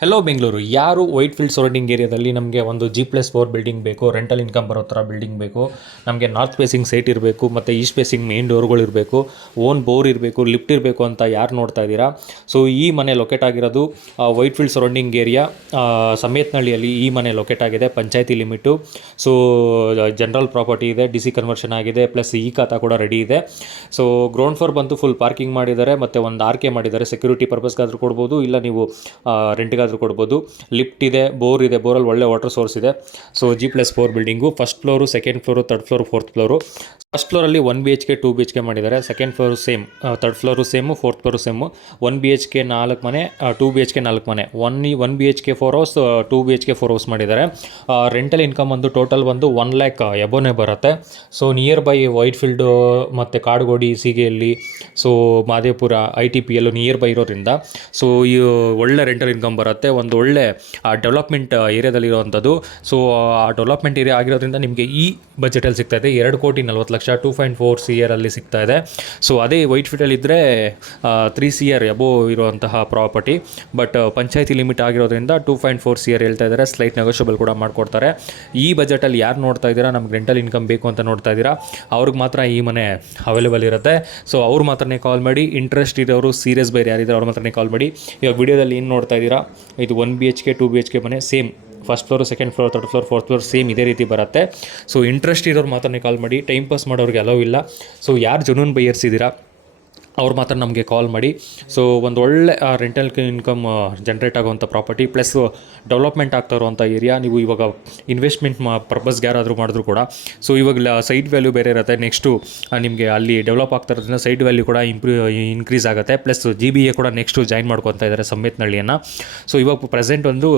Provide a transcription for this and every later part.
Hello Bengaluru. ಯಾರು white field surrounding ಏರಿಯಾದಲ್ಲಿ ನಮಗೆ ಒಂದು G+4 ಬಿಲ್ಡಿಂಗ್ ಬೇಕು, ರೆಂಟಲ್ ಇನ್ಕಮ್ ಬರೋ ಥರ ಬಿಲ್ಡಿಂಗ್ ಬೇಕು, ನಮಗೆ ನಾರ್ತ್ ಫೇಸಿಂಗ್ ಸೈಟ್ ಇರಬೇಕು ಮತ್ತು ಈಸ್ಟ್ ಫೇಸಿಂಗ್ ಮೇನ್ ಡೋರ್ಗಳು ಇರಬೇಕು, ಓನ್ ಬೋರ್ ಇರಬೇಕು, ಲಿಫ್ಟ್ ಇರಬೇಕು ಅಂತ ಯಾರು ನೋಡ್ತಾ ಇದ್ದೀರಾ? ಸೊ ಈ ಮನೆ ಲೊಕೇಟ್ ಆಗಿರೋದು ವೈಟ್ ಫೀಲ್ಡ್ ಸರೌಂಡಿಂಗ್ ಏರಿಯಾ ಸಮೇತನಹಳ್ಳಿಯಲ್ಲಿ. ಈ ಮನೆ ಲೊಕೇಟ್ ಆಗಿದೆ, ಪಂಚಾಯತಿ ಲಿಮಿಟು. ಸೊ ಜನರಲ್ ಪ್ರಾಪರ್ಟಿ ಇದೆ, DC ಕನ್ವರ್ಷನ್ ಆಗಿದೆ, ಪ್ಲಸ್ ಈ ಖಾತಾ ಕೂಡ ರೆಡಿ ಇದೆ. ಸೊ ಗ್ರೌಂಡ್ ಫ್ಲೋರ್ ಬಂದು ಫುಲ್ ಪಾರ್ಕಿಂಗ್ ಮಾಡಿದ್ದಾರೆ ಮತ್ತು ಒಂದು RK ಮಾಡಿದ್ದಾರೆ. ಸೆಕ್ಯೂರಿಟಿ ಪರ್ಪಸ್ಗಾದರೂ ಕೊಡ್ಬೋದು, ಇಲ್ಲ ನೀವು ರೆಂಟ್ಗಾದರೂ ಕೊಡ್ಬೋದು. ಲಿಫ್ಟ್ ಇದೆ, ಬೋರ್ ಇದೆ, ಬೋರಲ್ಲಿ ಒಳ್ಳೆ ವಾಟರ್ ಸೋರ್ಸ್ ಇದೆ. So G+4 building, first floor, second floor, third floor, fourth floor. First ಫ್ಲೋರಲ್ಲಿ 1 BHK 2 BHK ಮಾಡಿದ್ದಾರೆ. Second floor same, third floor same, fourth floor same. 1 BHK 4 ಮನೆ, 2 BHK 4 ಮನೆ, 1 BHK 4 ಹೌಸ್, 2 BHK 4 ಹೌಸ್ ಮಾಡಿದ್ದಾರೆ. Rental income ಒಂದು total ಬಂದು 1 lakh ಎಬೋನೇ ಬರುತ್ತೆ. So nearby Whitefield ಮತ್ತು ಕಾಡುಗೋಡಿ, ಸೀಗೆಯಲ್ಲಿ, so Madepura, ITPL nearby ಇರೋದ್ರಿಂದ ಸೊ ಈ ಒಳ್ಳೆ ರೆಂಟಲ್ ಇನ್ಕಮ್ ಬರುತ್ತೆ. ಒಂದು ಒಳ್ಳೆ ಡೆವಲಪ್ಮೆಂಟ್ ಏರಿಯಾದಲ್ಲಿರುವಂಥದ್ದು. ಸೊ ಆ ಡೆವಲಪ್ಮೆಂಟ್ ಏರಿಯಾ ಆಗಿರೋದ್ರಿಂದ ನಿಮಗೆ ಈ ಬಜೆಟಲ್ಲಿ ಸಿಗ್ತಾ ಇದೆ. 2,40,00,000 2.4 CR ಅಲ್ಲಿ ಸಿಗ್ತಾ ಇದೆ. ಸೊ ಅದೇ ವೈಟ್ ಫೀಲ್ಡಲ್ಲಿ ಇದ್ದರೆ 3 CR ಎಬೋ ಇರುವಂತಹ ಪ್ರಾಪರ್ಟಿ. ಬಟ್ ಪಂಚಾಯತಿ ಲಿಮಿಟ್ ಆಗಿರೋದ್ರಿಂದ 2.4 CR ಹೇಳ್ತಾ ಇದ್ದಾರೆ. ಸ್ಲೈಟ್ ನೆಗೋಷಿಯಬಲ್ ಕೂಡ ಮಾಡಿಕೊಡ್ತಾರೆ. ಈ ಬಜೆಟಲ್ಲಿ ಯಾರು ನೋಡ್ತಾ ಇದ್ದೀರಾ, ನಮ್ಗೆ ರೆಂಟಲ್ ಇನ್ಕಮ್ ಬೇಕು ಅಂತ ನೋಡ್ತಾ ಇದ್ದೀರಾ, ಅವ್ರಿಗೆ ಮಾತ್ರ ಈ ಮನೆ ಅವೈಲೇಬಲ್ ಇರುತ್ತೆ. ಸೊ ಅವ್ರು ಮಾತ್ರನೇ ಕಾಲ್ ಮಾಡಿ. ಇಂಟ್ರೆಸ್ಟ್ ಇರೋರು, ಸೀರಿಯಸ್ ಬೈರ್ ಯಾರಿದ್ದಾರೆ ಅವ್ರ ಮಾತ್ರನೇ ಕಾಲ್ ಮಾಡಿ. ಇವಾಗ ವಿಡಿಯೋದಲ್ಲಿ ಏನು ನೋಡ್ತಾ ಇದ್ದೀರಾ, ಇದು 1 BHK 2 BHK ಮನೆ, same first floor, second floor, third floor, fourth floor same ಇದೇ ರೀತಿ ಬರುತ್ತೆ. ಸೊ ಇಂಟ್ರೆಸ್ಟ್ ಇರೋರು ಮಾತ್ರನೇ ಕಾಲ್ ಮಾಡಿ. ಟೈಮ್ ಪಾಸ್ ಮಾಡೋರಿಗೆ ಅಲೋ ಇಲ್ಲ. ಸೊ ಯಾರು ಜೆನ್ಯೂನ್ ಬೈಯರ್ಸ್ ಇದ್ದೀರಾ ಅವ್ರು ಮಾತ್ರ ನಮಗೆ ಕಾಲ್ ಮಾಡಿ. ಸೊ ಒಂದು ಒಳ್ಳೆ ರೆಂಟಲ್ ಇನ್ಕಮ್ ಜನ್ರೇಟ್ ಆಗುವಂಥ ಪ್ರಾಪರ್ಟಿ, ಪ್ಲಸ್ ಡೆವಲಪ್ಮೆಂಟ್ ಆಗ್ತಾ ಇರುವಂಥ ಏರಿಯಾ. ನೀವು ಇವಾಗ ಇನ್ವೆಸ್ಟ್ಮೆಂಟ್ ಪರ್ಪಸ್ಗೆ ಯಾರಾದರೂ ಮಾಡಿದ್ರು ಕೂಡ ಸೊ ಇವಾಗ ಸೈಟ್ ವ್ಯಾಲ್ಯೂ ಬೇರೆ ಇರುತ್ತೆ. ನೆಕ್ಸ್ಟು ನಿಮಗೆ ಅಲ್ಲಿ ಡೆವಲಪ್ ಆಗ್ತಾ ಇರೋದ್ರಿಂದ ಸೈಟ್ ವ್ಯಾಲ್ಯೂ ಕೂಡ ಇನ್ಕ್ರೀಸ್ ಆಗುತ್ತೆ. ಪ್ಲಸ್ GBA ಕೂಡ ನೆಕ್ಸ್ಟು ಜಾಯಿನ್ ಮಾಡ್ಕೊತಾ ಇದ್ದಾರೆ ಸಮೇತನಹಳ್ಳಿಯನ್ನು. ಸೊ ಇವಾಗ ಪ್ರೆಸೆಂಟ್ ಒಂದು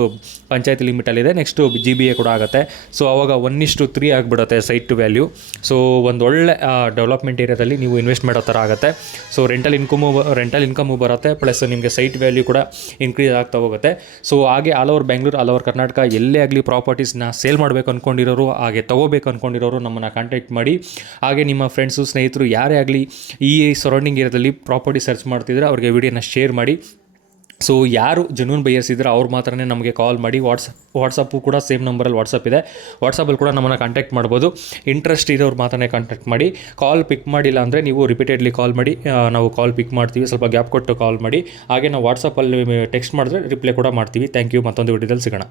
ಪಂಚಾಯತಿ ಲಿಮಿಟಲ್ಲಿದೆ, ನೆಕ್ಸ್ಟು GBA ಕೂಡ ಆಗುತ್ತೆ. ಸೊ ಅವಾಗ 1:3 ಆಗಿಬಿಡುತ್ತೆ ಸೈಟ್ ವ್ಯಾಲ್ಯೂ. ಸೊ ಒಂದು ಒಳ್ಳೆ ಡೆವಲಪ್ಮೆಂಟ್ ಏರಿಯಾದಲ್ಲಿ ನೀವು ಇನ್ವೆಸ್ಟ್ ಮಾಡೋ ಥರ ಆಗುತ್ತೆ. ಸೊ ರೆಂಟಲ್ ಇನ್ಕಮು ಬರುತ್ತೆ, ಪ್ಲಸ್ ನಿಮಗೆ ಸೈಟ್ ವ್ಯಾಲ್ಯೂ ಕೂಡ ಇನ್ಕ್ರೀಸ್ ಆಗ್ತಾ ಹೋಗುತ್ತೆ. ಸೊ ಹಾಗೆ all over Bengaluru, all over Karnataka ಎಲ್ಲೇ ಆಗಲಿ ಪ್ರಾಪರ್ಟೀಸ್ನ ಸೇಲ್ ಮಾಡಬೇಕು ಅಂದ್ಕೊಂಡಿರೋರು, ಹಾಗೆ ತೊಗೋಬೇಕು ಅಂದ್ಕೊಂಡಿರೋರು ನಮ್ಮನ್ನು ಕಾಂಟ್ಯಾಕ್ಟ್ ಮಾಡಿ. ಹಾಗೆ ನಿಮ್ಮ ಫ್ರೆಂಡ್ಸು, ಸ್ನೇಹಿತರು ಯಾರೇ ಆಗಲಿ ಈ ಸರೌಂಡಿಂಗ್ ಏರಿಯಾದಲ್ಲಿ ಪ್ರಾಪರ್ಟಿ ಸರ್ಚ್ ಮಾಡ್ತಿದ್ರೆ ಅವ್ರಿಗೆ ವಿಡಿಯೋನ ಶೇರ್ ಮಾಡಿ. ಸೊ ಯಾರು ಜೆನ್ಯೂನ್ ಬೈಯರ್ಸ್ ಇದ್ದರೆ ಅವ್ರು ಮಾತ್ರನೇ ನಮಗೆ ಕಾಲ್ ಮಾಡಿ. ವಾಟ್ಸಪ್ಪು ಕೂಡ ಸೇಮ್ ನಂಬರಲ್ಲಿ ವಾಟ್ಸಪ್ ಇದೆ. ವಾಟ್ಸಪ್ಪಲ್ಲಿ ಕೂಡ ನಮ್ಮನ್ನು ಕಾಂಟ್ಯಾಕ್ಟ್ ಮಾಡ್ಬೋದು. ಇಂಟ್ರೆಸ್ಟ್ ಇರೋರು ಮಾತ್ರನೇ ಕಾಂಟ್ಯಾಕ್ಟ್ ಮಾಡಿ. ಕಾಲ್ ಪಿಕ್ ಮಾಡಿಲ್ಲ ಅಂದರೆ ನೀವು ರಿಪೀಟೆಡ್ಲಿ ಕಾಲ್ ಮಾಡಿ, ನಾವು ಕಾಲ್ ಪಿಕ್ ಮಾಡ್ತೀವಿ. ಸ್ವಲ್ಪ ಗ್ಯಾಪ್ ಕೊಟ್ಟು ಕಾಲ್ ಮಾಡಿ. ಹಾಗೆ ನಾವು ವಾಟ್ಸಪ್ಪಲ್ಲಿ ಟೆಕ್ಸ್ಟ್ ಮಾಡಿದ್ರೆ ರಿಪ್ಲೈ ಕೂಡ ಮಾಡ್ತೀವಿ. Thank you. ಮತ್ತೊಂದು ವಿಡಿಯೋದಲ್ಲಿ ಸಿಗೋಣ.